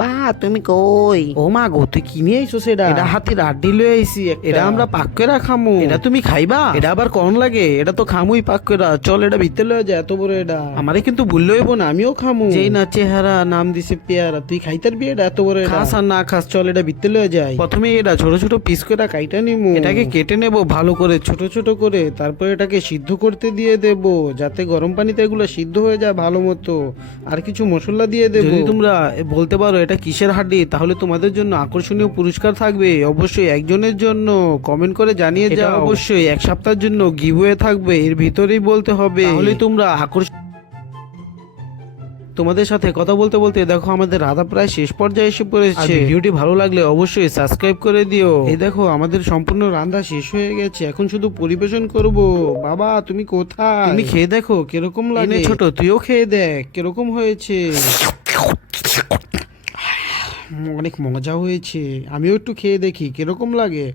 বাবা তুমি কই? ও মা গো, তুই কি নিয়ে আইছো? সেটা এটা হাতির আড্ডি লয়ে আইছি। এটা আমরা পাক করে খামু। এটা তুমি খাইবা? এটা আবার কোন লাগে? এটা তো খামুই পাক করে। চল এটা ভিতরে লয়ে যা। এত বড় এটা আমারে কিন্তু ভুললে হইব না, আমিও খামু। যেই না চেহারা, নাম দিছে পেয়ারা। তুই খাইতার বি এটা? এত বড় এটা খাস আর না খাস, চল এটা ভিতরে লয়ে যাই। প্রথমে এটা ছোট ছোট পিস করে কাইটা নিমু। এটাকে কেটে নেব ভালো করে, ছোট ছোট করে। তারপর এটাকে সিদ্ধ করতে দিয়ে দেব, যাতে গরম পানিতে এগুলো সিদ্ধ হয়ে যায় ভালো মতো। আর কিছু মশলা দিয়ে দেব। যদি তোমরা বলতে পারো এটা কিসের হাড্ডি, তাহলে তোমাদের জন্য আকর্ষণীয় পুরস্কার থাকবে। অবশ্যই একজনের জন্য কমেন্ট করে জানিয়ে যাও। অবশ্যই এক সপ্তাহের জন্য গিভওয়ে থাকবে, এর ভিতরেই বলতে হবে। তাহলে তোমরা তোমাদের সাথে কথা বলতে বলতে দেখো আমাদের রাধা প্রায় শেষ পর্যায়ে এসে পড়েছে। ভিডিওটি ভালো লাগলে অবশ্যই সাবস্ক্রাইব করে দিও। এই দেখো আমাদের সম্পূর্ণ রান্না শেষ হয়ে গেছে, এখন শুধু পরিবেশন করব। বাবা তুমি কোথায়? তুমি খেয়ে দেখো কিরকম লাগে। ছোট তুইও খেয়ে দেখ কিরকম হয়েছে। অনেক মজা হয়েছে, আমিও একটু খেয়ে দেখি কিরকম লাগে।